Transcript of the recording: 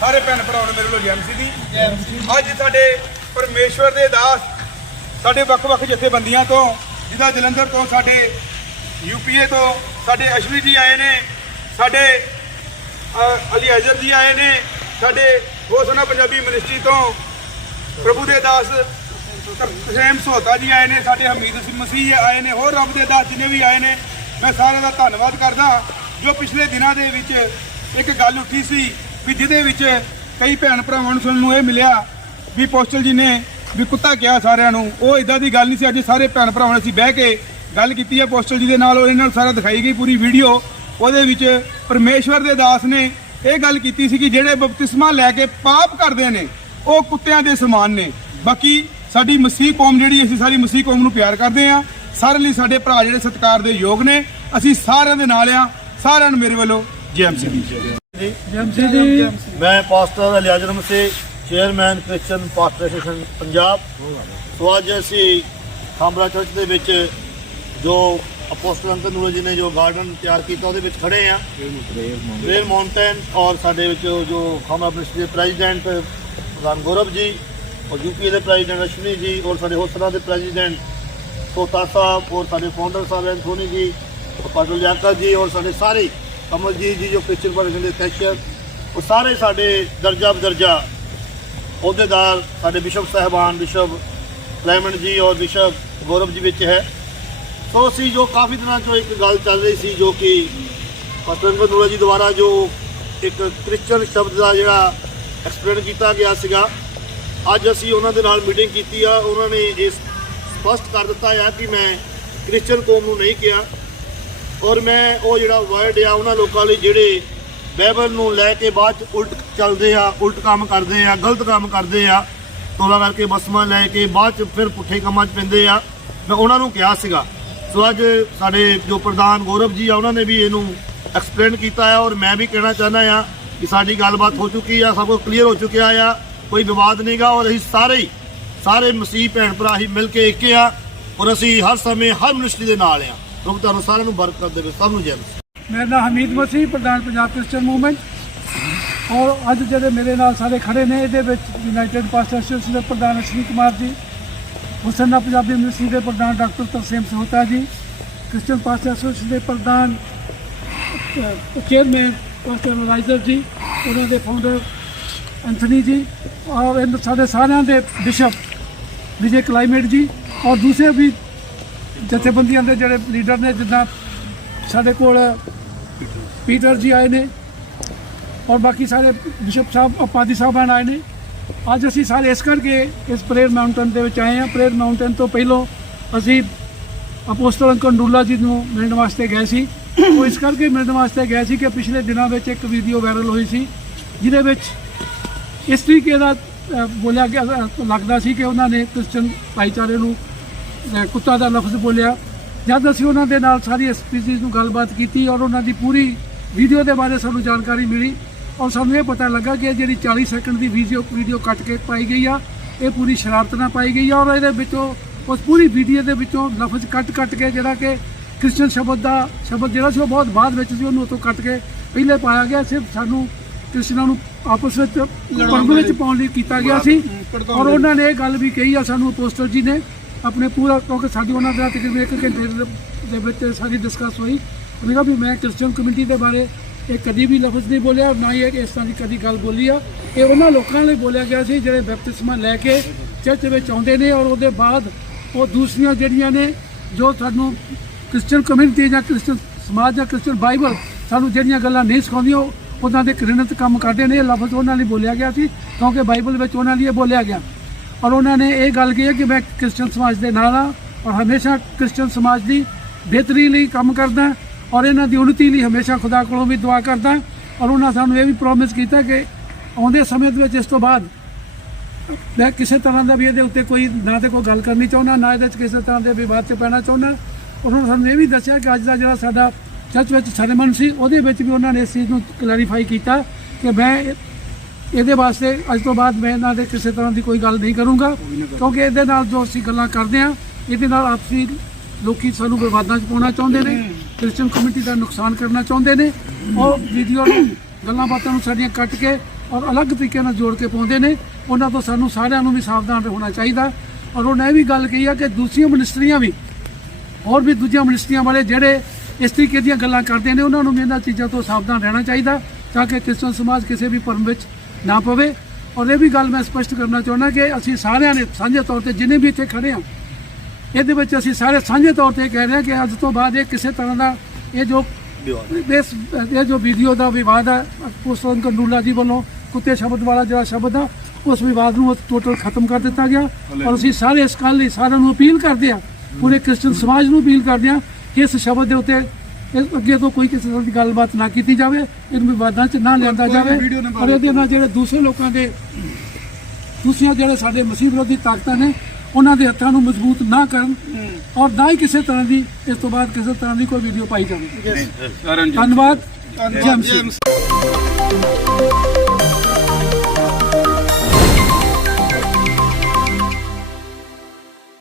ਸਾਰੇ ਭੈਣ ਭਰਾਵਾਂ ਨੂੰ ਮੇਰੇ ਵੱਲੋਂ ਜੈ ਮਸੀਹ ਦੀ ਅੱਜ ਸਾਡੇ ਪਰਮੇਸ਼ਵਰ ਦੇ ਦਾਸ, ਸਾਡੇ ਵੱਖ-ਵੱਖ ਜਥੇਬੰਦੀਆਂ ਤੋਂ ਜਿਹਦਾ ਜਲੰਧਰ ਤੋਂ ਸਾਡੇ ਯੂਪੀਏ ਤੋਂ, ਸਾਡੇ ਅਸ਼ਵੀ ਜੀ ਆਏ ਨੇ, ਸਾਡੇ ਅਲੀ ਅਜ਼ਰ ਜੀ ਆਏ ਨੇ, ਸਾਡੇ ਹੋਸਨਾ ਪੰਜਾਬੀ ਮਿਨਿਸਟਰੀ ਤੋਂ, ਪ੍ਰਭੂ ਦੇ ਦਾਸ ਤਰਸੇਮ ਸੋਤਾ ਜੀ ਆਏ ਨੇ, ਸਾਡੇ ਹਮੀਦ ਮਸੀਹ ਆਏ ਨੇ, ਹੋਰ ਰੱਬ ਦੇ ਦਾਸ ਜਿਨੇ ਵੀ ਆਏ ਨੇ, ਮੈਂ ਸਾਰਿਆਂ ਦਾ ਧੰਨਵਾਦ ਕਰਦਾ, ਜੋ ਪਿਛਲੇ ਦਿਨਾਂ ਦੇ ਵਿੱਚ ਇੱਕ ਗੱਲ ਉੱਠੀ ਸੀ ਵੀ ਜਿਹਦੇ ਵਿੱਚ ਕਈ ਭੈਣ ਭਰਾਵਾਂ ਨੂੰ ਸੁਣਨ ਨੂੰ ਇਹ ਮਿਲਿਆ ਵੀ ਪੋਸਟਲ ਜੀ ਨੇ ਵੀ ਕੁੱਤਾ ਕਿਹਾ ਸਾਰਿਆਂ ਨੂੰ, ਉਹ ਇਦਾਂ ਦੀ ਗੱਲ ਨਹੀਂ ਸੀ, ਅੱਜ ਸਾਰੇ ਭੈਣ ਭਰਾਵਾਂ ਨੇ ਅਸੀਂ ਬਹਿ ਕੇ ਗੱਲ ਕੀਤੀ ਹੈ ਪੋਸਟਲ ਜੀ ਦੇ ਨਾਲ ਉਹ ਇਹਨਾਂ ਨਾਲ ਸਾਰਾ ਦਿਖਾਈ ਗਈ ਪੂਰੀ ਵੀਡੀਓ, ਉਹਦੇ ਵਿੱਚ ਪਰਮੇਸ਼ਵਰ ਦੇ ਦਾਸ ਨੇ ਇਹ ਗੱਲ ਕੀਤੀ ਸੀ ਕਿ ਜਿਹੜੇ ਬਪਤਿਸਮਾ ਲੈ ਕੇ ਪਾਪ ਕਰਦੇ ਨੇ, ਉਹ ਕੁੱਤਿਆਂ ਦੇ ਸਮਾਨ ਨੇ, ਬਾਕੀ ਸਾਡੀ ਮਸੀਹ ਕੌਮ ਜਿਹੜੀ ਅਸੀਂ ਸਾਰੀ ਮਸੀਹ ਕੌਮ ਨੂੰ ਪਿਆਰ ਕਰਦੇ ਆ ਸਾਰਿਆਂ ਲਈ ਸਾਡੇ ਭਰਾ ਜਿਹੜੇ ਸਤਿਕਾਰ ਦੇ ਯੋਗ ਨੇ ਅਸੀਂ ਸਾਰਿਆਂ ਦੇ ਨਾਲ ਆ ਸਾਰਿਆਂ ਨੂੰ ਮੇਰੇ ਵੱਲੋਂ ਜੀਐਮਸੀ ਦੀ। ਮੈਂ pastor Eliazar Masse chairman Christian pastor association Punjab. So ਅੱਜ ਅਸੀਂ ਖਾਂਬਰਾ ਚਰਚ ਦੇ ਵਿੱਚ ਜੋ ਅਪੋਸਟਲ ਅੰਕਲ ਨੂਰ ਜੀ ਨੇ ਜੋ ਗਾਰਡਨ ਤਿਆਰ ਕੀਤਾ ਉਹਦੇ ਵਿੱਚ ਖੜੇ ਆ ਰੇਲ ਮਾਊਂਟੇਨ ਔਰ ਸਾਡੇ ਵਿੱਚ ਜੋ ਮਿਨਿਸਟਰੀ ਦੇ ਪ੍ਰੈਜ਼ੀਡੈਂਟ ਪ੍ਰਧਾਨ ਗੌਰਵ ਜੀ ਔਰ ਯੂਪੀ ਦੇ ਪ੍ਰੈਜ਼ੀਡੈਂਟ ਅਸ਼ਵਨੀ ਜੀ ਔਰ ਸਾਡੇ ਹੋਸਟਲਾਂ ਦੇ ਪ੍ਰੈਜ਼ੀਡੈਂਟ ਸੋਤਾ ਸਾਹਿਬ ਔਰ ਸਾਡੇ ਫਾਊਂਡਰ ਸਾਹਿਬ ਐਂਥੋਨੀ ਜੀ ਪਾਟਲ ਲਿਆਕਤ ਜੀ ਔਰ ਸਾਡੇ ਸਾਰੇ ਕਮਲਜੀਤ ਜੀ ਜੋ ਕ੍ਰਿਸਚੀਅਨ ਫੈਡਰੇਸ਼ਨ ਦੇ ਕੈਸ਼ੀਅਰ ਉਹ ਸਾਰੇ ਸਾਡੇ ਦਰਜਾ ਬਦਰਜਾ ਅਹੁਦੇਦਾਰ ਸਾਡੇ ਬਿਸ਼ਪ ਸਾਹਿਬਾਨ, ਬਿਸ਼ਪ ਕਲੈਮੈਂਟ ਜੀ ਔਰ ਬਿਸ਼ਪ ਗੌਰਵ ਜੀ ਵਿੱਚ ਹੈ। ਸੋ ਅਸੀਂ ਜੋ ਕਾਫੀ ਦਿਨਾਂ ਤੋਂ ਇੱਕ ਗੱਲ ਚੱਲ ਰਹੀ ਸੀ ਜੋ ਕਿ ਪਤਰੰਗ ਨੂਰਾ ਜੀ ਦੁਆਰਾ ਜੋ ਇੱਕ ਕ੍ਰਿਸਚੀਅਨ ਸ਼ਬਦ ਦਾ ਜਿਹੜਾ ਐਕਸਪਲੇਨ ਕੀਤਾ ਗਿਆ ਸੀਗਾ ਅੱਜ ਅਸੀਂ ਉਹਨਾਂ ਦੇ ਨਾਲ ਮੀਟਿੰਗ ਕੀਤੀ ਆ। ਉਹਨਾਂ ਨੇ ਇਸ ਸਪਸ਼ਟ ਕਰ ਦਿੱਤਾ ਆ ਕਿ ਮੈਂ ਕ੍ਰਿਸਚੀਅਨ ਕੌਮ ਨੂੰ ਨਹੀਂ ਕਿਹਾ। ਔਰ ਮੈਂ ਉਹ ਜਿਹੜਾ ਵਰਡ ਆ, ਉਹਨਾਂ ਲੋਕਾਂ ਲਈ ਜਿਹੜੇ ਬਾਈਬਲ ਨੂੰ ਲੈ ਕੇ ਬਾਅਦ ਚ ਉਲਟ ਚੱਲਦੇ ਆ, ਉਲਟ ਕੰਮ ਕਰਦੇ ਆ, ਗਲਤ ਕੰਮ ਕਰਦੇ ਆ, ਤੋਲਾ ਕਰਕੇ ਬਸਮਾ ਲੈ ਕੇ ਬਾਅਦ ਚ ਫਿਰ ਪੁੱਠੇ ਕੰਮਾਂ 'ਚ ਪੈਂਦੇ ਆ। ਮੈਂ ਉਹਨਾਂ ਨੂੰ ਕਿਹਾ ਸੀਗਾ। ਸੋ ਅੱਜ ਸਾਡੇ ਜੋ ਪ੍ਰਧਾਨ ਗੌਰਵ ਜੀ ਆ, ਉਹਨਾਂ ਨੇ ਵੀ ਇਹਨੂੰ ਐਕਸਪਲੇਨ ਕੀਤਾ ਆ। ਔਰ ਮੈਂ ਵੀ ਕਹਿਣਾ ਚਾਹੁੰਦਾ ਆ ਕਿ ਸਾਡੀ ਗੱਲਬਾਤ ਹੋ ਚੁੱਕੀ ਆ, ਸਭ ਕੁਝ ਕਲੀਅਰ ਹੋ ਚੁੱਕਿਆ ਆ। ਕੋਈ ਵਿਵਾਦ ਨਹੀਂਗਾ ਔਰ ਅਸੀਂ ਸਾਰੇ ਹੀ ਸਾਰੇ ਮਸੀਹ ਭੈਣ ਭਰਾ ਹੀ ਮਿਲ ਕੇ ਇੱਕ ਆ ਔਰ ਅਸੀਂ ਹਰ ਸਮੇਂ ਹਰ ਮਿਨਿਸਟਰੀ ਦੇ ਨਾਲ ਆ। ਪ੍ਰਭੂ ਤੁਹਾਨੂੰ ਸਾਰਿਆਂ ਨੂੰ ਬਰਕਤ ਦੇਵੇ ਸਭ ਨੂੰ ਜੈ ਮਸੀਹ। ਮੇਰਾ ਨਾਮ ਹਮੀਦ ਮਸੀਹ ਪ੍ਰਧਾਨ ਪੰਜਾਬ ਕ੍ਰਿਸਚੀਅਨ ਮੂਵਮੈਂਟ। ਔਰ ਅੱਜ ਜਿਹੜੇ ਮੇਰੇ ਨਾਲ ਸਾਰੇ ਖੜੇ ਨੇ ਇਹਦੇ ਵਿੱਚ ਯੂਨਾਈਟਿਡ ਪਾਸਟਰ ਐਸੋਸੀਏਸ਼ਨ ਦੇ ਪ੍ਰਧਾਨ ਅਸ਼ਵਨੀ ਕੁਮਾਰ ਜੀ ਹੁਸਨਾ ਪੰਜਾਬੀ ਯੂਨੀਵਰਸਿਟੀ ਦੇ ਪ੍ਰਧਾਨ ਡਾਕਟਰ ਤਰਸੇਮ ਸਹੋਤਾ ਜੀ ਕ੍ਰਿਸਚੀਅਨ ਪਾਸਟਰ ਐਸੋਸੀਏਸ਼ਨ ਦੇ ਪ੍ਰਧਾਨ ਅਹ, ਚੇਅਰਮੈਨ ਪਾਸਟਰ ਰਾਈਜ਼ਰ ਜੀ ਉਹਨਾਂ ਦੇ ਫਾਊਂਡਰ ਐਂਥਨੀ ਜੀ, ਔਰ ਇਹਨਾਂ ਸਾਡੇ ਸਾਰਿਆਂ ਦੇ ਬਿਸ਼ਪ ਵਿਜੇ ਕਲਾਈਮੇਟ ਜੀ, ਔਰ ਦੂਸਰੇ ਵੀ ਜਥੇਬੰਦੀਆਂ ਦੇ ਜਿਹੜੇ ਲੀਡਰ ਨੇ, ਜਿੱਦਾਂ ਸਾਡੇ ਕੋਲ ਪੀਟਰ ਜੀ ਆਏ ਨੇ, ਔਰ ਬਾਕੀ ਸਾਰੇ ਬਿਸ਼ਪ ਸਾਹਿਬ ਪਾਦੀ ਸਾਹਿਬਾਨ ਆਏ ਨੇ। ਅੱਜ ਅਸੀਂ ਸਾਰੇ ਇਸ ਕਰਕੇ ਇਸ ਪ੍ਰੇਅਰ ਮਾਊਂਟਨ ਦੇ ਵਿੱਚ ਆਏ ਹਾਂ। ਪ੍ਰੇਅਰ ਮਾਊਂਟਨ ਤੋਂ ਪਹਿਲਾਂ ਅਸੀਂ ਅਪੋਸਟਲ ਅੰਕਲ ਡੁੱਲਾ ਜੀ ਨੂੰ ਮਿਲਣ ਵਾਸਤੇ ਗਏ ਸੀ। ਉਹ ਇਸ ਕਰਕੇ ਮਿਲਣ ਵਾਸਤੇ ਗਏ ਸੀ ਕਿ ਪਿਛਲੇ ਦਿਨਾਂ ਵਿੱਚ ਇੱਕ ਵੀਡੀਓ ਵਾਇਰਲ ਹੋਈ ਸੀ, ਜਿਹਦੇ ਵਿੱਚ ਇਸ ਤਰੀਕੇ ਦਾ ਬੋਲਿਆ ਗਿਆ ਅ, ਲੱਗਦਾ ਸੀ ਕਿ ਉਹਨਾਂ ਨੇ ਕ੍ਰਿਸਚਨ ਭਾਈਚਾਰੇ ਨੂੰ ਕੁੱਤਾ ਦਾ ਲਫ਼ਜ਼ ਬੋਲਿਆ। ਜਦ ਅਸੀਂ ਉਹਨਾਂ ਦੇ ਨਾਲ ਸਾਰੀ ਇਸ ਨੂੰ ਗੱਲਬਾਤ ਕੀਤੀ ਔਰ ਉਹਨਾਂ ਦੀ ਪੂਰੀ ਵੀਡੀਓ ਦੇ ਬਾਰੇ ਸਾਨੂੰ ਜਾਣਕਾਰੀ ਮਿਲੀ ਔਰ ਸਾਨੂੰ ਇਹ ਪਤਾ ਲੱਗਾ ਕਿ ਇਹ ਜਿਹੜੀ 40 ਸੈਕਿੰਡ ਦੀ ਵੀਡੀਓ ਵੀਡੀਓ ਕੱਟ ਕੇ ਪਾਈ ਗਈ ਆ ਇਹ ਪੂਰੀ ਸ਼ਰਾਰਤ ਨਾਲ ਪਾਈ ਗਈ ਆ ਔਰ ਇਹਦੇ ਵਿੱਚੋਂ ਉਸ ਪੂਰੀ ਵੀਡੀਓ ਦੇ ਵਿੱਚੋਂ ਲਫ਼ਜ਼ ਕੱਟ ਕੱਟ ਕੇ ਜਿਹੜਾ ਕਿ ਕ੍ਰਿਸਚਨ ਸ਼ਬਦ ਦਾ ਸ਼ਬਦ ਜਿਹੜਾ ਸੀ ਉਹ ਬਹੁਤ ਬਾਅਦ ਵਿੱਚ ਸੀ ਉਹਨੂੰ ਉਤੋਂ ਕੱਟ ਕੇ ਪਹਿਲੇ ਪਾਇਆ ਗਿਆ ਸਿਰਫ ਸਾਨੂੰ ਕ੍ਰਿਸਚਨਾਂ ਨੂੰ ਆਪਸ ਵਿੱਚ ਪੰਗ ਵਿੱਚ ਪਾਉਣ ਲਈ ਕੀਤਾ ਗਿਆ ਸੀ। ਔਰ ਉਹਨਾਂ ਨੇ ਇਹ ਗੱਲ ਵੀ ਕਹੀ ਆ ਸਾਨੂੰ ਪੋਸਟਰ ਜੀ ਨੇ, ਆਪਣੇ ਪੂਰਾ ਕਿਉਂਕਿ ਸਾਡੀ ਉਹਨਾਂ ਦਾ ਤਕਰੀਬਨ ਇੱਕ ਘੰਟੇ ਦੇ- ਵਿੱਚ ਸਾਰੀ ਡਿਸਕਸ ਹੋਈ। ਉਹਨੇ ਕਿਹਾ ਵੀ ਮੈਂ ਕ੍ਰਿਸਚੀਅਨ ਕਮਿਊਨਿਟੀ ਦੇ ਬਾਰੇ ਇਹ ਕਦੀ ਵੀ ਲਫ਼ਜ਼ ਨਹੀਂ ਬੋਲਿਆ, ਨਾ ਹੀ ਇਹ ਇਸ ਤਰ੍ਹਾਂ ਦੀ ਕਦੀ ਗੱਲ ਬੋਲੀ ਆ। ਇਹ ਉਹਨਾਂ ਲੋਕਾਂ ਲਈ ਬੋਲਿਆ ਗਿਆ ਸੀ ਜਿਹੜੇ ਬਪਤਿਸਮਾ ਲੈ ਕੇ ਚਰਚ ਵਿੱਚ ਆਉਂਦੇ ਨੇ ਔਰ ਉਹਦੇ ਬਾਅਦ ਉਹ ਦੂਸਰੀਆਂ ਜਿਹੜੀਆਂ ਨੇ ਜੋ ਸਾਨੂੰ ਕ੍ਰਿਸਚੀਅਨ ਕਮਿਊਨਿਟੀ ਜਾਂ ਕ੍ਰਿਸਚੀਅਨ ਸਮਾਜ ਜਾਂ ਕ੍ਰਿਸਚੀਅਨ ਬਾਈਬਲ ਸਾਨੂੰ ਜਿਹੜੀਆਂ ਗੱਲਾਂ ਨਹੀਂ ਸਿਖਾਉਂਦੀਆਂ, ਉਹ ਉਹਨਾਂ ਦੇ ਘ੍ਰਿਣਤ ਕੰਮ ਕਰਦੇ ਨੇ, ਇਹ ਲਫ਼ਜ਼ ਉਹਨਾਂ ਲਈ ਬੋਲਿਆ ਗਿਆ ਸੀ, ਕਿਉਂਕਿ ਬਾਈਬਲ ਵਿੱਚ ਉਹਨਾਂ ਲਈ ਇਹ ਬੋਲਿਆ ਗਿਆ। ਔਰ ਉਹਨਾਂ ਨੇ ਇਹ ਗੱਲ ਕਹੀ ਹੈ ਕਿ ਮੈਂ ਕ੍ਰਿਸਚੀਅਨ ਸਮਾਜ ਦੇ ਨਾਲ ਆ ਔਰ ਹਮੇਸ਼ਾ ਕ੍ਰਿਸਚੀਅਨ ਸਮਾਜ ਦੀ ਬਿਹਤਰੀ ਲਈ ਕੰਮ ਕਰਦਾ ਔਰ ਇਹਨਾਂ ਦੀ ਉન્નਤੀ ਲਈ ਹਮੇਸ਼ਾ ਖੁਦਾ ਕੋਲੋਂ ਵੀ ਦੁਆ ਕਰਦਾ। ਔਰ ਉਹਨਾਂ ਸਾਨੂੰ ਇਹ ਵੀ ਪ੍ਰੋਮਿਸ ਕੀਤਾ ਕਿ ਆਉਂਦੇ ਸਮੇਂ ਦੇ ਵਿੱਚ ਇਸ ਤੋਂ ਬਾਅਦ ਮੈਂ ਕਿਸੇ ਤਰ੍ਹਾਂ ਦਾ ਵੀ ਇਹਦੇ ਉੱਤੇ ਕੋਈ ਨਾ ਤੇ ਕੋਈ ਗੱਲ ਕਰਨੀ ਚਾਹੁੰਦਾ, ਨਾ ਇਹਦੇ 'ਚ ਕਿਸੇ ਤਰ੍ਹਾਂ ਦੇ ਵਿਵਾਦ 'ਚ ਪੈਣਾ ਚਾਹੁੰਦਾ। ਔਰ ਉਹਨਾਂ ਸਾਨੂੰ ਇਹ ਵੀ ਦੱਸਿਆ ਕਿ ਅੱਜ ਦਾ ਜਿਹੜਾ ਸਾਡਾ ਚਰਚ ਵਿੱਚ ਸਰਮਨ ਸੀ, ਉਹਦੇ ਵਿੱਚ ਵੀ ਉਹਨਾਂ ਨੇ ਇਸ ਚੀਜ਼ ਨੂੰ ਕਲੈਰੀਫਾਈ ਕੀਤਾ ਕਿ ਮੈਂ ਇਹ- ਇਹਦੇ ਵਾਸਤੇ ਅੱਜ ਤੋਂ ਬਾਅਦ ਮੈਂ ਇਹਨਾਂ ਦੇ ਕਿਸੇ ਤਰ੍ਹਾਂ ਦੀ ਕੋਈ ਗੱਲ ਨਹੀਂ ਕਰੂੰਗਾ, ਕਿਉਂਕਿ ਇਹਦੇ ਨਾਲ ਜੋ ਅਸੀਂ ਗੱਲਾਂ ਕਰਦੇ ਹਾਂ, ਇਹਦੇ ਨਾਲ ਆਪਸੀ ਲੋਕੀ ਸਾਨੂੰ ਵਿਵਾਦਾਂ 'ਚ ਪਾਉਣਾ ਚਾਹੁੰਦੇ ਨੇ ਕ੍ਰਿਸਚੀਅਨ ਕਮਿਊਨਿਟੀ ਦਾ ਨੁਕਸਾਨ ਕਰਨਾ ਚਾਹੁੰਦੇ ਨੇ ਉਹ ਵੀਡੀਓ ਨੂੰ, ਗੱਲਾਂ ਬਾਤਾਂ ਨੂੰ ਸਾਡੀਆਂ ਕੱਟ ਕੇ ਔਰ ਅਲੱਗ ਤਰੀਕੇ ਨਾਲ ਜੋੜ ਕੇ ਪਾਉਂਦੇ ਨੇ, ਉਹਨਾਂ ਤੋਂ ਸਾਨੂੰ ਸਾਰਿਆਂ ਨੂੰ ਵੀ ਸਾਵਧਾਨ ਰਹਿਣਾ ਚਾਹੀਦਾ। ਔਰ ਉਹਨੇ ਇਹ ਵੀ ਗੱਲ ਕਹੀ ਆ ਕਿ ਦੂਸਰੀਆਂ ਮਿਨਿਸਟਰੀਆਂ ਵੀ, ਹੋਰ ਵੀ ਦੂਜੀਆਂ ਮਿਨਿਸਟਰੀਆਂ ਵਾਲੇ ਜਿਹੜੇ ਇਸ ਤਰੀਕੇ ਦੀਆਂ ਗੱਲਾਂ ਕਰਦੇ ਨੇ, ਉਹਨਾਂ ਨੂੰ ਵੀ ਇਹਨਾਂ ਚੀਜ਼ਾਂ ਤੋਂ ਸਾਵਧਾਨ ਰਹਿਣਾ ਚਾਹੀਦਾ ਤਾਂ ਕਿ ਕ੍ਰਿਸਚਨ ਸਮਾਜ ਕਿਸੇ ਵੀ ਭਰਮ ਵਿੱਚ ਨਾ ਪਵੇ। ਔਰ ਇਹ ਵੀ ਗੱਲ ਮੈਂ ਸਪਸ਼ਟ ਕਰਨਾ ਚਾਹੁੰਦਾ ਕਿ ਅਸੀਂ ਸਾਰਿਆਂ ਨੇ ਸਾਂਝੇ ਤੌਰ ਤੇ ਜਿੰਨੇ ਵੀ ਇੱਥੇ ਖੜੇ ਹਾਂ, ਇਹਦੇ ਵਿੱਚ ਅਸੀਂ ਸਾਰੇ ਸਾਂਝੇ ਤੌਰ ਤੇ ਕਹਿ ਰਹੇ ਹਾਂ ਕਿ ਅੱਜ ਤੋਂ ਬਾਅਦ ਇਹ ਕਿਸੇ ਤਰ੍ਹਾਂ ਦਾ ਇਹ ਜੋ ਇਸ, ਇਹ ਜੋ ਵੀਡੀਓ ਦਾ ਵਿਵਾਦ ਹੈ ਪੁਸਤਕ ਕੰਡੂਲਾ ਜੀ ਵੱਲੋਂ ਕੁੱਤੇ ਸ਼ਬਦ ਵਾਲਾ ਜਿਹੜਾ ਸ਼ਬਦ ਆ, ਉਸ ਵਿਵਾਦ ਨੂੰ ਟੋਟਲ ਖਤਮ ਕਰ ਦਿੱਤਾ ਗਿਆ। ਔਰ ਅਸੀਂ ਸਾਰੇ ਇਸ ਗੱਲ ਲਈ ਸਾਰਿਆਂ ਨੂੰ ਅਪੀਲ ਕਰਦੇ ਹਾਂ, ਪੂਰੇ ਕ੍ਰਿਸਚਨ ਸਮਾਜ ਨੂੰ ਅਪੀਲ ਕਰਦੇ ਹਾਂ ਇਸ ਸ਼ਬਦ ਦੇ ਉੱਤੇ ਇਸ ਅੱਗੇ ਤੋਂ ਕੋਈ ਕਿਸੇ ਤਰ੍ਹਾਂ ਦੀ ਗੱਲਬਾਤ ਨਾ ਕੀਤੀ ਜਾਵੇ ਇਹਨੂੰ ਵਿਵਾਦਾਂ 'ਚ ਨਾ ਲਿਆਂਦਾ ਜਾਵੇ। ਔਰ ਇਹਦੇ ਨਾਲ ਜਿਹੜੇ ਦੂਸਰੇ ਲੋਕਾਂ ਦੇ ਦੂਸਰੀਆਂ ਜਿਹੜੇ ਸਾਡੇ ਮਸੀਹ ਵਿਰੋਧੀ ਤਾਕਤਾਂ ਨੇ ਉਹਨਾਂ ਦੇ ਹੱਥਾਂ ਨੂੰ ਮਜ਼ਬੂਤ ਨਾ ਕਰਨ ਔਰ ਨਾ ਹੀ ਕਿਸੇ ਤਰ੍ਹਾਂ ਦੀ ਇਸ ਤੋਂ ਬਾਅਦ ਕਿਸੇ ਤਰ੍ਹਾਂ ਦੀ ਕੋਈ ਵੀਡੀਓ ਪਾਈ ਜਾਵੇ। ਧੰਨਵਾਦ।